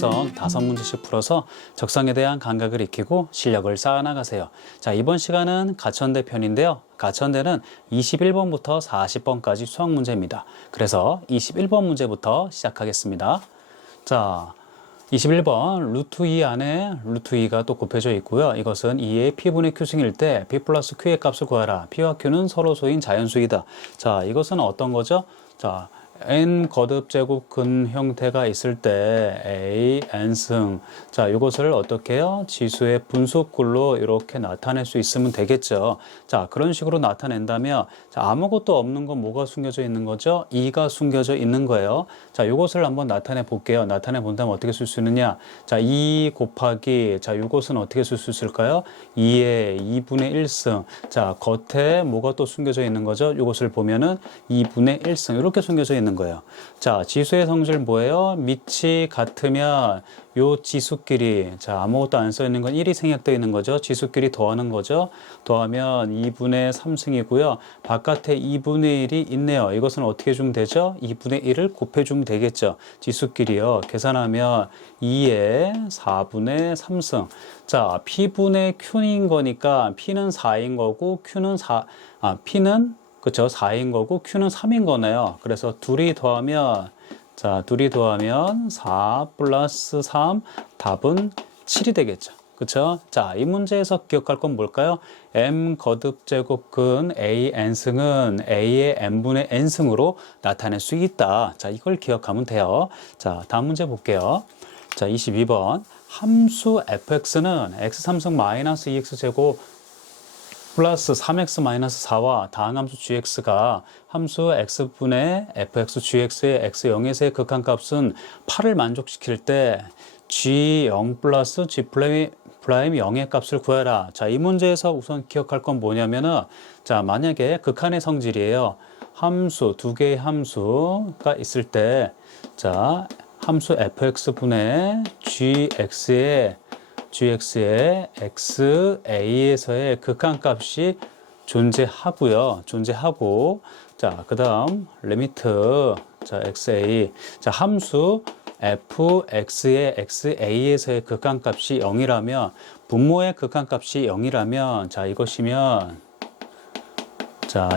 적성 5문제씩 풀어서 적성에 대한 감각을 익히고 실력을 쌓아나가세요. 자, 이번 시간은 가천대 편인데요. 가천대는 21번부터 40번까지 수학 문제입니다. 그래서 21번 문제부터 시작하겠습니다. 자, 21번 루트 2 안에 루트 2가 또 곱해져 있고요. 이것은 2의 P분의 Q승일 때 P 플러스 Q의 값을 구하라. P와 Q는 서로 소인 자연수이다. 자, 이것은 어떤 거죠? 자, n 거듭 제곱 근 형태가 있을 때 a, n승. 자, 이것을 어떻게 해요? 지수의 분수꼴로 이렇게 나타낼 수 있으면 되겠죠. 자, 그런 식으로 나타낸다면, 자, 아무것도 없는 건 뭐가 숨겨져 있는 거죠? 2가 숨겨져 있는 거예요. 자, 이것을 한번 나타내 볼게요. 나타내 본다면 어떻게 쓸 수 있느냐? 자, 2 곱하기, 자, 이것은 어떻게 쓸 수 있을까요? 2의 2분의 1승. 자, 겉에 뭐가 또 숨겨져 있는 거죠? 이것을 보면은 2분의 1승. 이렇게 숨겨져 있는 거예요. 자, 지수의 성질 뭐예요? 밑이 같으면 요 지수끼리, 자, 아무것도 안 써 있는 건 1이 생략되어 있는 거죠. 지수끼리 더하는 거죠. 더하면 2분의 3승이고요. 바깥에 2분의 1이 있네요. 이것은 어떻게 주면 되죠? 2분의 1을 곱해주면 되겠죠. 지수끼리요. 계산하면 2의 4분의 3승. 자, P분의 Q인 거니까 P는 4인 거고 P는 그쵸? 4인 거고 Q는 3인 거네요. 그래서 둘이 더하면 4 플러스 3 답은 7이 되겠죠. 그쵸? 자, 이 문제에서 기억할 건 뭘까요? m 거듭 제곱 근 a n승은 a의 n분의 n승으로 나타낼 수 있다. 자, 이걸 기억하면 돼요. 자, 다음 문제 볼게요. 자, 22번. 함수 fx는 x3승 마이너스 2x 제곱 플러스 3x-4와 다항함수 gx가 함수 x분의 fx gx의 x0에서의 극한값은 8을 만족시킬 때 g0 플러스 g 프라임 0의 값을 구해라. 자, 이 문제에서 우선 기억할 건 뭐냐면은, 자, 만약에 극한의 성질이에요. 함수, 두 개의 함수가 있을 때, 자, 함수 fx분의 gx의 xa에서의 극한값이 존재하고, 자, 그 다음 리미트, 자, xa, 자, 함수 fx의 xa에서의 극한값이 0이라면, 분모의 극한값이 0이라면, 자,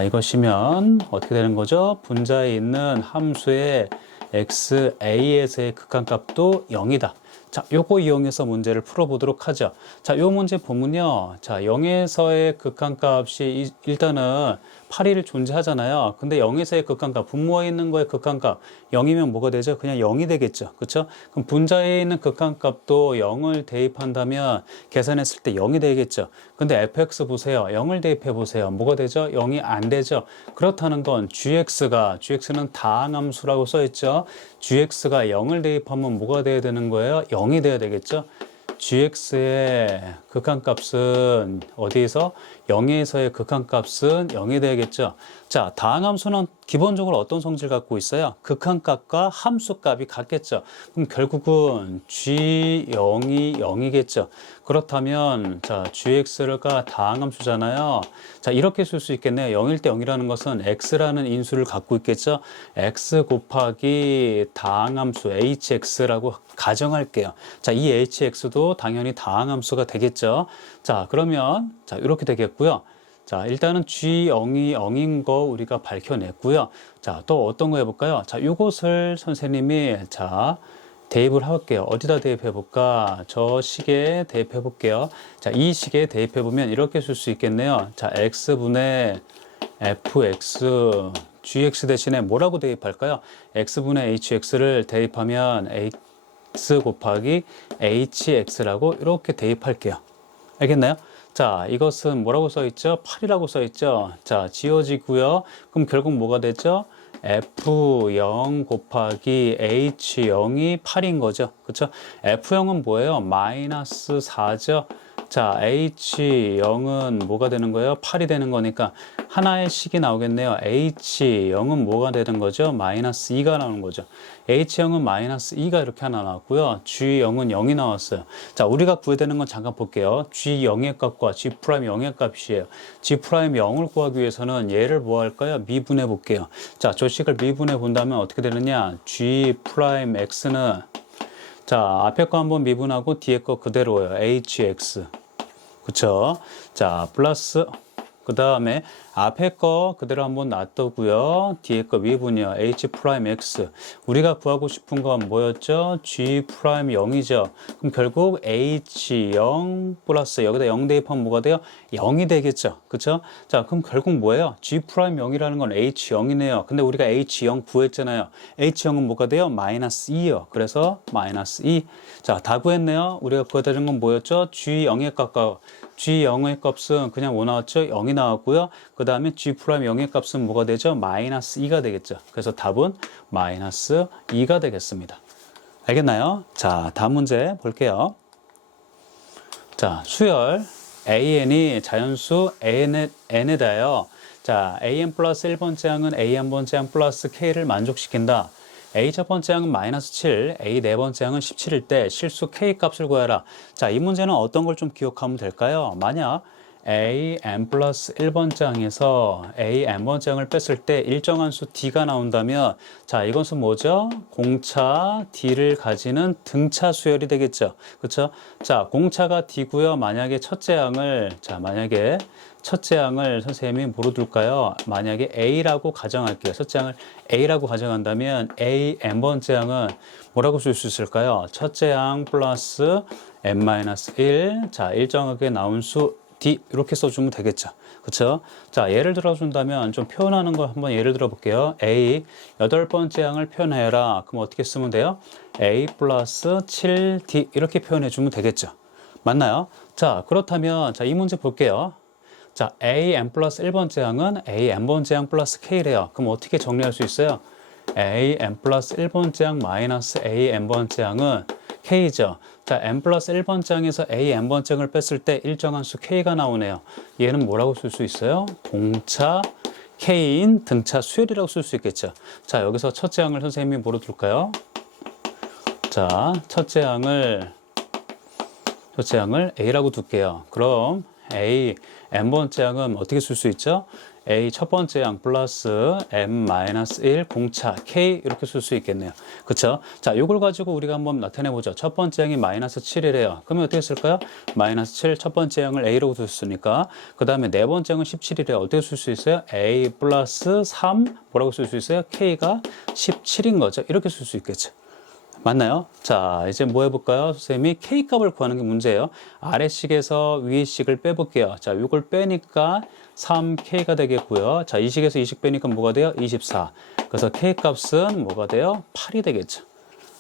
이것이면 어떻게 되는 거죠? 분자에 있는 함수의 xa에서의 극한값도 0이다. 자, 요거 이용해서 문제를 풀어보도록 하죠. 자, 요 문제 보면요. 자, 0에서의 극한값이 일단은 8이 존재하잖아요. 근데 0에서의 극한값, 분모에 있는 거의 극한값 0이면 뭐가 되죠? 그냥 0이 되겠죠. 그쵸? 그럼 분자에 있는 극한값도 0을 대입한다면 계산했을 때 0이 되겠죠. 근데 fx 보세요. 0을 대입해 보세요. 뭐가 되죠? 0이 안 되죠. 그렇다는 건 gx는 다항함수라고 써있죠. gx가 0을 대입하면 뭐가 돼야 되는 거예요? 0이 돼야 되겠죠. gx의 극한값은 어디에서? 0에서의 극한값은 0이 되겠죠. 자, 다항함수는 기본적으로 어떤 성질 갖고 있어요? 극한값과 함수값이 같겠죠. 그럼 결국은 g0이 0이겠죠. 그렇다면 자, gx가 다항함수잖아요. 자, 이렇게 쓸 수 있겠네요. 0일 때 0이라는 것은 x라는 인수를 갖고 있겠죠. x 곱하기 다항함수 hx라고 가정할게요. 자, 이 hx도 당연히 다항함수가 되겠죠. 자, 그러면 자, 이렇게 되겠고요. 자, 일단은 g0이 0인 거 우리가 밝혀냈고요. 자, 또 어떤 거 해볼까요? 자, 이것을 선생님이 자, 대입을 할게요. 어디다 대입해 볼까? 저 식에 대입해 볼게요. 자, 이 식에 대입해 보면 이렇게 쓸 수 있겠네요. 자, x분의 fx, gx 대신에 뭐라고 대입할까요? x분의 hx를 대입하면 x 곱하기 hx라고 이렇게 대입할게요. 알겠나요? 자, 이것은 뭐라고 써있죠? 8이라고 써있죠? 자, 지워지고요. 그럼 결국 뭐가 되죠? F0 곱하기 H0이 8인 거죠. 그쵸? F0은 뭐예요? 마이너스 4죠? 자, H0은 뭐가 되는 거예요? 8이 되는 거니까 하나의 식이 나오겠네요. H0은 뭐가 되는 거죠? 마이너스 2가 나오는 거죠. H0은 마이너스 2가 이렇게 하나 나왔고요. G0은 0이 나왔어요. 자, 우리가 구해야 되는 건 잠깐 볼게요. G0의 값과 G'0의 값이에요. G'0을 구하기 위해서는 얘를 뭐 할까요? 미분해 볼게요. 자, 저 식을 미분해 본다면 어떻게 되느냐? G'X는 자, 앞에 거 한번 미분하고 뒤에 거 그대로예요. hx. 그쵸? 자, 플러스 그 다음에 앞에 거 그대로 한번 놔두고요. 뒤에 거 미분이요. h'(x). 우리가 구하고 싶은 건 뭐였죠? g'0이죠. 그럼 결국 h0 플러스 여기다 0 대입하면 뭐가 돼요? 0이 되겠죠. 그쵸? 자, 그럼 결국 뭐예요? g'0이라는 건 h0이네요. 근데 우리가 h0 구했잖아요. h0은 뭐가 돼요? 마이너스 2요. 그래서 마이너스 2. 자, 다 구했네요. 우리가 구해야 되는 건 뭐였죠? g0에 가까워. g0의 값은 그냥 뭐 나왔죠? 0이 나왔고요. 그 다음에 g'0의 값은 뭐가 되죠? 마이너스 2가 되겠죠. 그래서 답은 마이너스 2가 되겠습니다. 알겠나요? 자, 다음 문제 볼게요. 자, 수열 an이 자연수 n에다요. 자, an 플러스 1번째 항은 a 한 번째 항 플러스 k를 만족시킨다. a 첫 번째 항은 마이너스 7, a 네 번째 항은 17일 때 실수 k 값을 구해라. 자, 이 문제는 어떤 걸 좀 기억하면 될까요? 만약 a n 플러스 1번째 항에서 a n번째 항을 뺐을 때 일정한 수 d가 나온다면 자, 이것은 뭐죠? 공차 d를 가지는 등차 수열이 되겠죠. 그렇죠? 자, 공차가 d고요. 만약에 첫째 항을 첫째 항을 선생님이 뭐로 둘까요? 만약에 A라고 가정할게요. 첫째 항을 A라고 가정한다면 A n번째 항은 뭐라고 쓸 수 있을까요? 첫째 항 플러스 n-1. 자, 일정하게 나온 수 D 이렇게 써주면 되겠죠. 그렇죠? 자, 예를 들어준다면 좀 표현하는 거 한번 예를 들어 볼게요. A 여덟 번째 항을 표현해라. 그럼 어떻게 쓰면 돼요? A 플러스 7D 이렇게 표현해 주면 되겠죠. 맞나요? 자, 그렇다면 자, 이 문제 볼게요. 자, a n 플러스 1번째 항은 a n번째 항 플러스 k래요. 그럼 어떻게 정리할 수 있어요? a n 플러스 1번째 항 마이너스 a n번째 항은 k죠. 자, n 플러스 1번째 항에서 a n번째 항을 뺐을 때 일정한 수 k가 나오네요. 얘는 뭐라고 쓸 수 있어요? 공차 k인 등차 수열이라고 쓸 수 있겠죠. 자, 여기서 첫째 항을 선생님이 뭐로 둘까요? 자, 첫째 항을 a라고 둘게요. 그럼 a n번째 항은 어떻게 쓸 수 있죠? a 첫 번째 항 플러스 n-1 공차 k 이렇게 쓸 수 있겠네요. 그쵸? 자, 이걸 가지고 우리가 한번 나타내 보죠. 첫 번째 항이 마이너스 7이래요. 그러면 어떻게 쓸까요? 마이너스 7 첫 번째 항을 a라고 썼으니까 그 다음에 네 번째 항은 17이래요. 어떻게 쓸 수 있어요? a 플러스 3 뭐라고 쓸 수 있어요? k가 17인 거죠. 이렇게 쓸 수 있겠죠. 맞나요? 자, 이제 뭐 해볼까요? 선생님이 K값을 구하는 게 문제예요. 아래식에서 위식을 빼볼게요. 자, 이걸 빼니까 3K가 되겠고요. 자, 이 식에서 이 식 빼니까 뭐가 돼요? 24. 그래서 K값은 뭐가 돼요? 8이 되겠죠.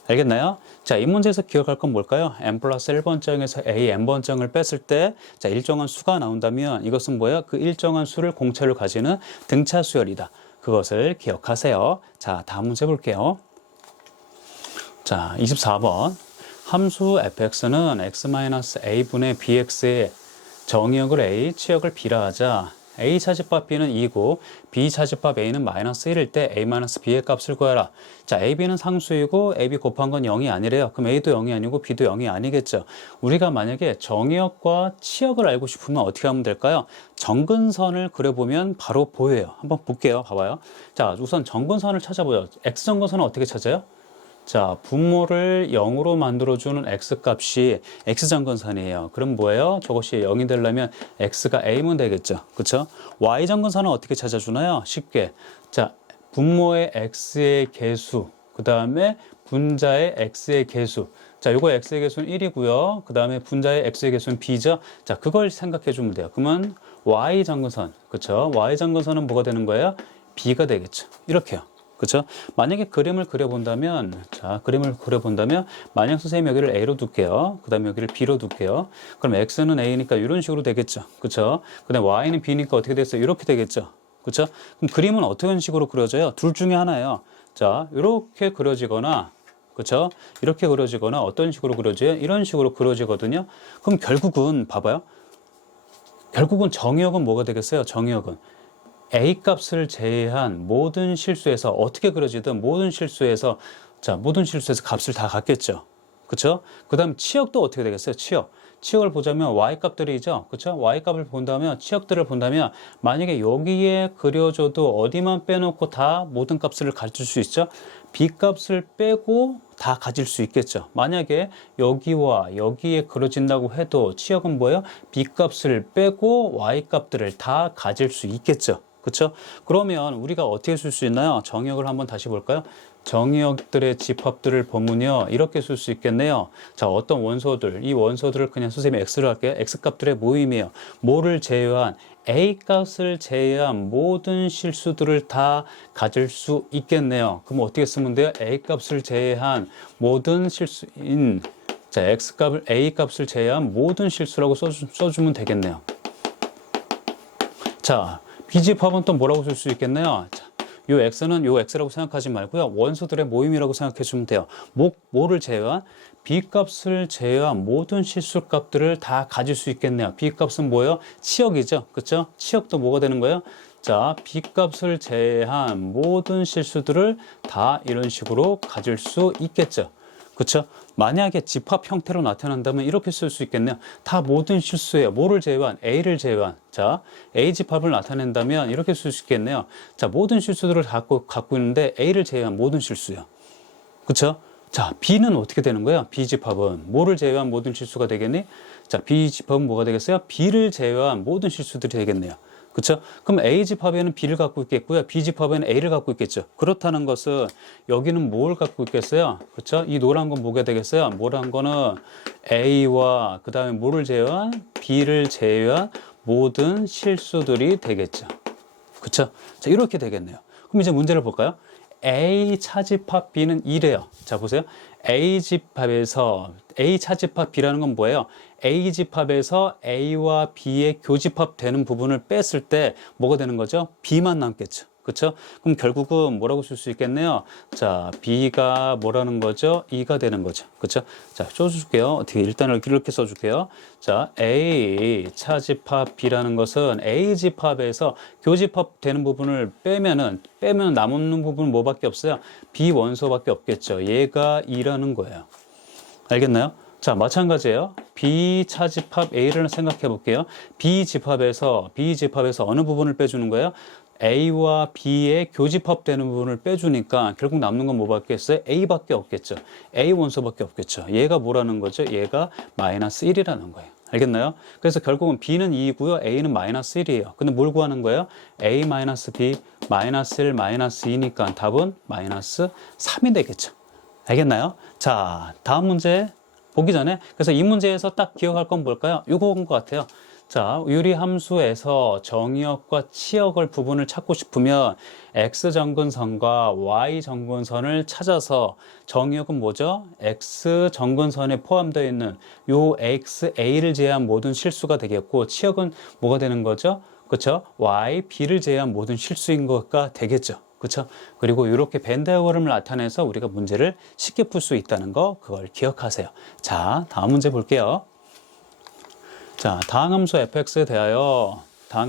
알겠나요? 자, 이 문제에서 기억할 건 뭘까요? n 플러스 1번정에서 a n번정을 뺐을 때 자, 일정한 수가 나온다면 이것은 뭐예요? 그 일정한 수를 공차를 가지는 등차 수열이다. 그것을 기억하세요. 자, 다음 문제 볼게요. 자, 24번. 함수 fx는 x-a분의 bx의 정의역을 a, 치역을 b라 하자. a 차집합 b는 2고 b 차집합 a는 마이너스 1일 때 a-b의 값을 구하라. 자, a, b는 상수이고 a, b 곱한 건 0이 아니래요. 그럼 a도 0이 아니고 b도 0이 아니겠죠. 우리가 만약에 정의역과 치역을 알고 싶으면 어떻게 하면 될까요? 정근선을 그려보면 바로 보여요. 한번 볼게요. 봐봐요. 자, 우선 정근선을 찾아보죠. x정근선은 어떻게 찾아요? 자, 분모를 0으로 만들어주는 x값이 x정근선이에요. 그럼 뭐예요? 저것이 0이 되려면 x가 a면 되겠죠. 그쵸? y정근선은 어떻게 찾아주나요? 쉽게. 자, 분모의 x의 개수, 그 다음에 분자의 x의 개수. 자, 요거 x의 개수는 1이고요. 그 다음에 분자의 x의 개수는 b죠. 자, 그걸 생각해 주면 돼요. 그러면 y정근선, 그쵸? y정근선은 뭐가 되는 거예요? b가 되겠죠. 이렇게요. 그렇죠? 만약에 그림을 그려본다면, 자, 만약 선생님 여기를 A로 둘게요. 그 다음에 여기를 B로 둘게요. 그럼 X는 A니까 이런 식으로 되겠죠. 그렇죠? 그 다음에 Y는 B니까 어떻게 됐어요? 이렇게 되겠죠. 그렇죠? 그럼 그림은 어떤 식으로 그려져요? 둘 중에 하나예요. 자, 이렇게 그려지거나, 그렇죠? 이렇게 그려지거나 어떤 식으로 그려져요? 이런 식으로 그려지거든요. 그럼 결국은 봐봐요. 결국은 정의역은 뭐가 되겠어요? 정의역은 A값을 제외한 모든 실수에서 어떻게 그려지든 모든 실수에서 값을 다 갖겠죠. 그쵸? 그 다음 치역도 어떻게 되겠어요? 치역을 보자면 Y값들이죠. 그쵸? Y값을 본다면, 치역들을 본다면, 만약에 여기에 그려줘도 어디만 빼놓고 다 모든 값을 가질 수 있죠? B값을 빼고 다 가질 수 있겠죠. 만약에 여기와 여기에 그려진다고 해도 치역은 뭐예요? b 값을 빼고 y 값들을 다 가질 수 있겠죠. 그렇죠? 그러면 우리가 어떻게 쓸 수 있나요? 정의역을 한번 다시 볼까요? 정의역들의 집합들을 보면요, 이렇게 쓸 수 있겠네요. 자, 어떤 원소들, 이 원소들을 그냥 선생님이 x로 할게요. x 값들의 모임이에요. 뭐를 제외한 a 값을 제외한 모든 실수들을 다 가질 수 있겠네요. 그럼 어떻게 쓰면 돼요? a 값을 제외한 모든 실수인, 자, x 값을 a 값을 제외한 모든 실수라고 써주면 되겠네요. 자, 비집합은 또 뭐라고 쓸 수 있겠네요? 자, 요 x는 요 x라고 생각하지 말고요, 원소들의 모임이라고 생각해 주면 돼요. 뭐를 제외한? b 값을 제외한 모든 실수값들을 다 가질 수 있겠네요. b 값은 뭐예요? 치역이죠. 그렇죠? 치역도 뭐가 되는 거예요? 자, b 값을 제외한 모든 실수들을 다 이런 식으로 가질 수 있겠죠. 그렇죠? 만약에 집합 형태로 나타난다면 이렇게 쓸 수 있겠네요. 다 모든 실수예요. 뭐를 제외한? A를 제외한. 자, A 집합을 나타낸다면 이렇게 쓸 수 있겠네요. 자, 모든 실수들을 갖고 있는데 A를 제외한 모든 실수요. 그렇죠? 자, B는 어떻게 되는 거예요? B 집합은 뭐를 제외한 모든 실수가 되겠니? 자, B 집합은 뭐가 되겠어요? B를 제외한 모든 실수들이 되겠네요. 그렇죠? 그럼 A 집합에는 B를 갖고 있겠고요. B 집합에는 A를 갖고 있겠죠. 그렇다는 것은 여기는 뭘 갖고 있겠어요? 그렇죠? 이 노란 건 뭐가 되겠어요? 노란 거는 A와 그 다음에 뭐를 제외한? B를 제외한 모든 실수들이 되겠죠. 그렇죠? 자, 이렇게 되겠네요. 그럼 이제 문제를 볼까요? A 차집합 B는 이래요. 자, 보세요. A 집합에서 A 차집합 B라는 건 뭐예요? A 집합에서 A와 B의 교집합 되는 부분을 뺐을 때 뭐가 되는 거죠? B만 남겠죠. 그렇죠? 그럼 결국은 뭐라고 쓸 수 있겠네요? 자, B가 뭐라는 거죠? 2가 되는 거죠. 그렇죠? 자, 써줄게요. 어떻게 일단은 이렇게 써줄게요. 자, A 차집합 B라는 것은 A 집합에서 교집합 되는 부분을 빼면 남는 부분은 뭐밖에 없어요? B 원소밖에 없겠죠. 얘가 2라는 거예요. 알겠나요? 자, 마찬가지예요. B 차집합 A를 생각해 볼게요. B 집합에서 어느 부분을 빼주는 거예요? A와 B의 교집합 되는 부분을 빼주니까 결국 남는 건 뭐밖에 없어요? A밖에 없겠죠. A 원소밖에 없겠죠. 얘가 뭐라는 거죠? 얘가 마이너스 1이라는 거예요. 알겠나요? 그래서 결국은 B는 2이고요. A는 마이너스 1이에요. 근데 뭘 구하는 거예요? A 마이너스 B 마이너스 1 마이너스 2니까 답은 마이너스 3이 되겠죠. 알겠나요? 자, 다음 문제 보기 전에, 그래서 이 문제에서 딱 기억할 건 뭘까요? 이거인 것 같아요. 자, 유리함수에서 정의역과 치역을 부분을 찾고 싶으면 x정근선과 y정근선을 찾아서, 정의역은 뭐죠? x정근선에 포함되어 있는 요 xa를 제외한 모든 실수가 되겠고, 치역은 뭐가 되는 거죠? 그렇죠? y, b를 제외한 모든 실수인 것가 되겠죠. 그렇죠? 그리고 이렇게 벤 다이어그램을 나타내서 우리가 문제를 쉽게 풀 수 있다는 거, 그걸 기억하세요. 자, 다음 문제 볼게요. 자, 다항함수 fx에 대하여 자,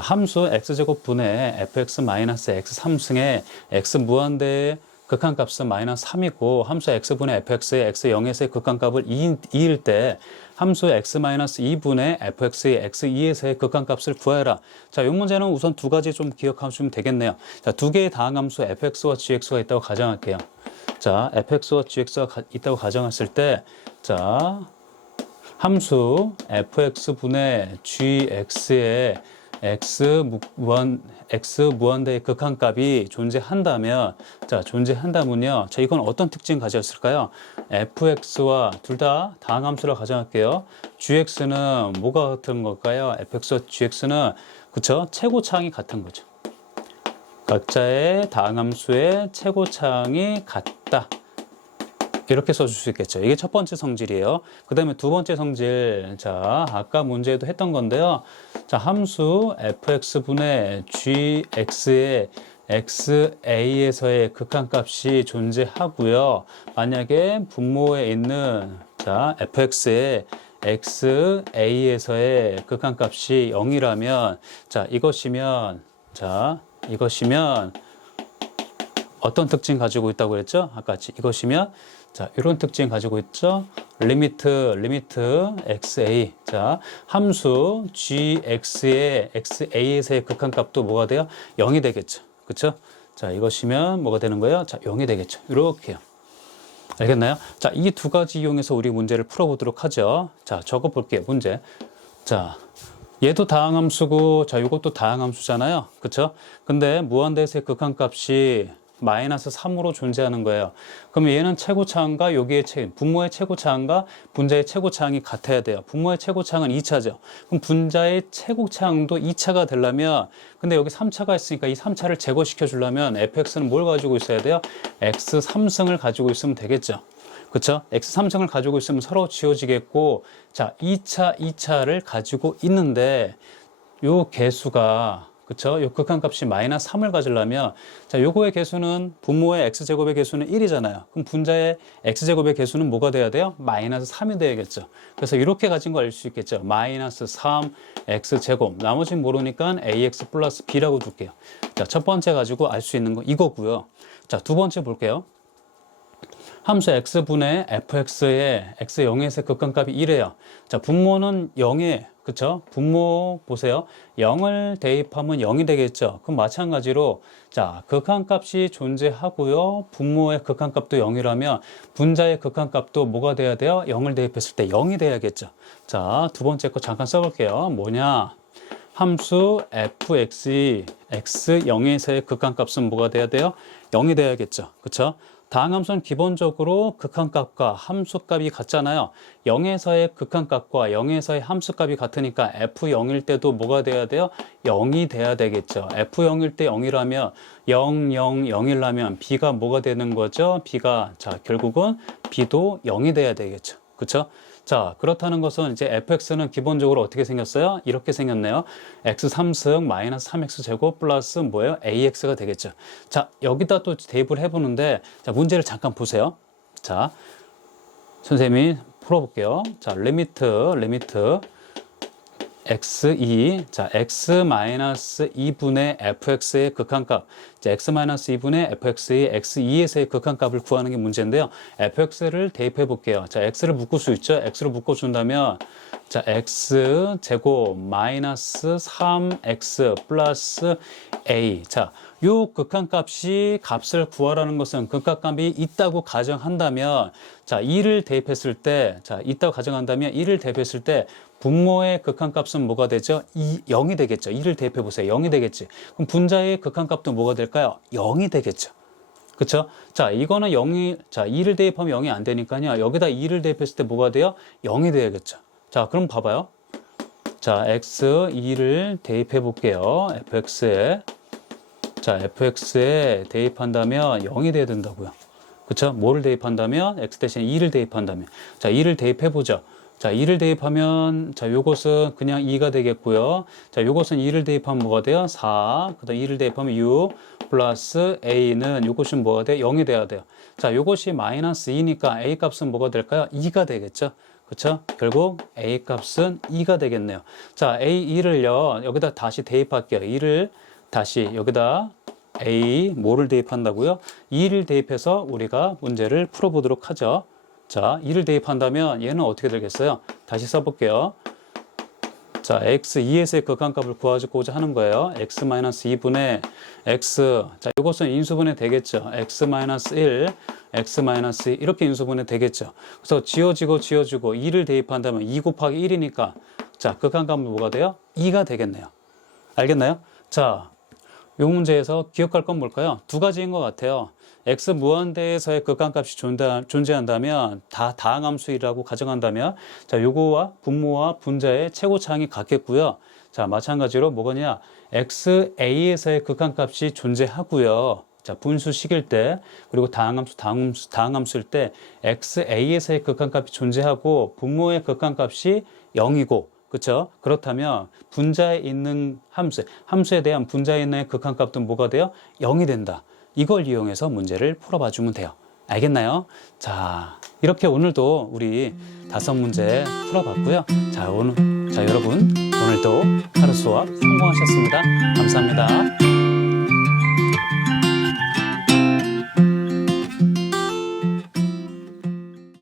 함수 x제곱 분의 fx 마이너스 x 3승의 x 무한대의 극한값은 마이너스 3이고, 함수 x분의 fx의 x 0에서의 극한값을 2일 때 함수 x-2분의 fx의 x2에서의 극한값을 구해라. 자, 이 문제는 우선 두 가지 좀 기억하시면 되겠네요. 자, 두 개의 다항함수 fx와 gx가 있다고 가정할게요. 자, fx와 gx가 있다고 가정했을 때, 자, 함수 fx분의 gx의 x 무한대의 극한값이 존재한다면요. 자, 이건 어떤 특징 가졌을까요? fx와 둘 다 다항함수라 가정할게요. gx는 뭐가 같은 걸까요? fx와 gx는, 그쵸? 최고차항이 같은 거죠. 각자의 다항함수의 최고차항이 같다. 이렇게 써줄 수 있겠죠. 이게 첫 번째 성질이에요. 그 다음에 두 번째 성질. 자, 아까 문제에도 했던 건데요. 자, 함수 fx분의 gx의 xa에서의 극한값이 존재하고요. 만약에 분모에 있는, 자, fx의 xa에서의 극한값이 0이라면, 자, 이것이면 어떤 특징 가지고 있다고 그랬죠? 아까 이것이면, 자, 이런 특징 가지고 있죠? 리미트 xa. 자, 함수 gx의 xa에서의 극한값도 뭐가 돼요? 0이 되겠죠. 그쵸? 자, 이것이면 뭐가 되는 거예요? 자, 0이 되겠죠. 이렇게요. 알겠나요? 자, 이 두 가지 이용해서 우리 문제를 풀어보도록 하죠. 자, 적어 볼게요. 문제. 자, 얘도 다항함수고, 자, 이것도 다항함수잖아요. 그쵸? 근데 무한대에서의 극한값이 마이너스 3으로 존재하는 거예요. 그러면 얘는 최고차항과 여기의 분모의 최고차항과 분자의 최고차항이 같아야 돼요. 분모의 최고차항은 2차죠. 그럼 분자의 최고차항도 2차가 되려면, 근데 여기 3차가 있으니까 이 3차를 제거시켜 주려면 fx는 뭘 가지고 있어야 돼요? x 3승을 가지고 있으면 되겠죠. 그쵸? x 3승을 가지고 있으면 서로 지워지겠고, 자, 2차를 가지고 있는데, 요 개수가, 그쵸? 요 극한값이 마이너스 3을 가지려면, 자, 요거의 개수는, 분모의 x제곱의 개수는 1이잖아요. 그럼 분자의 x제곱의 개수는 뭐가 돼야 돼요? 마이너스 3이 돼야겠죠. 그래서 이렇게 가진 거 알 수 있겠죠. 마이너스 3 x제곱. 나머지는 모르니까 ax 플러스 b라고 둘게요. 자, 첫 번째 가지고 알 수 있는 거 이거고요. 자, 두 번째 볼게요. 함수 x분의 fx의 x 0에서 극한값이 1이에요. 자, 분모는 0에, 그쵸? 분모 보세요. 0을 대입하면 0이 되겠죠. 그럼 마찬가지로, 자, 극한값이 존재하고요. 분모의 극한값도 0이라면 분자의 극한값도 뭐가 돼야 돼요? 0을 대입했을 때 0이 돼야겠죠. 자, 두 번째 거 잠깐 써볼게요. 뭐냐? 함수 fx이 x 0에서의 극한값은 뭐가 돼야 돼요? 0이 돼야겠죠. 그쵸? 다항함수는 기본적으로 극한값과 함수값이 같잖아요. 0에서의 극한값과 0에서의 함수값이 같으니까 f0일 때도 뭐가 돼야 돼요? 0이 돼야 되겠죠. f0일 때 0이라면 0, 0, 0이라면 b가 뭐가 되는 거죠? b가, 자, 결국은 b도 0이 돼야 되겠죠. 그쵸? 자, 그렇다는 것은 이제 fx는 기본적으로 어떻게 생겼어요? 이렇게 생겼네요. x 3승 마이너스 3x 제곱 플러스 뭐예요? ax가 되겠죠. 자, 여기다 또 대입을 해보는데, 자, 문제를 잠깐 보세요. 자, 선생님이 풀어볼게요. 자, 리미트 x2, 자, x-2분의 fx의 극한값, 자, x-2분의 fx의 x2에서의 극한값을 구하는 게 문제인데요. fx를 대입해 볼게요. 자, x를 묶을 수 있죠? x를 묶어준다면, 자, x 제곱 마이너스 3x 플러스 a. 자, 요 극한값이 값을 구하라는 것은 극한값이 있다고 가정한다면, 자, 2를 대입했을 때, 자, 있다고 가정한다면 2를 대입했을 때 분모의 극한값은 뭐가 되죠? 0이 되겠죠. 2를 대입해 보세요. 0이 되겠지. 그럼 분자의 극한값도 뭐가 될까요? 0이 되겠죠. 그쵸? 자, 이거는 0이, 자, 2를 대입하면 0이 안 되니까요. 여기다 2를 대입했을 때 뭐가 돼요? 0이 돼야겠죠. 자, 그럼 봐봐요. 자, x2를 대입해 볼게요. fx에. 자, fx에 대입한다면 0이 돼야 된다고요. 그쵸? 뭐를 대입한다면? x 대신 2를 대입한다면. 자, 2를 대입해 보죠. 자, 2를 대입하면, 자, 요것은 그냥 2가 되겠고요. 자, 요것은 2를 대입하면 뭐가 돼요? 4. 그 다음 2를 대입하면 6 플러스 a는 요것은 뭐가 돼요? 0이 돼야 돼요. 자, 요것이 마이너스 2니까 a 값은 뭐가 될까요? 2가 되겠죠? 그쵸? 결국 a 값은 2가 되겠네요. 자, a2를요, 여기다 다시 대입할게요. 2를 다시 여기다 a 뭐를 대입한다고요? 2를 대입해서 우리가 문제를 풀어보도록 하죠. 자, 2를 대입한다면 얘는 어떻게 되겠어요? 다시 써볼게요. 자, x2에서의 극한값을 구하고자 하는 거예요. x-2분의 x. 자, 이것은 인수분해 되겠죠. x-1, x-2 이렇게 인수분해 되겠죠. 그래서 지워지고 2를 대입한다면 2 곱하기 1이니까 자, 극한값은 뭐가 돼요? 2가 되겠네요. 알겠나요? 자, 이 문제에서 기억할 건 뭘까요? 두 가지인 것 같아요. x 무한대에서의 극한값이 존재한다면 다 다항함수이라고 가정한다면 자, 요거와 분모와 분자의 최고차항이 같겠고요. 자, 마찬가지로 뭐거냐? xa에서의 극한값이 존재하고요. 자, 분수식일 때 그리고 다항함수일 때 xa에서의 극한값이 존재하고 분모의 극한값이 0이고 그렇죠? 그렇다면 분자에 있는 함수에 대한 분자에 있는 극한값도 뭐가 돼요? 0이 된다. 이걸 이용해서 문제를 풀어봐 주면 돼요. 알겠나요? 자, 이렇게 오늘도 우리 5문제 풀어봤고요. 자, 여러분 오늘도 하루 수업 성공하셨습니다. 감사합니다.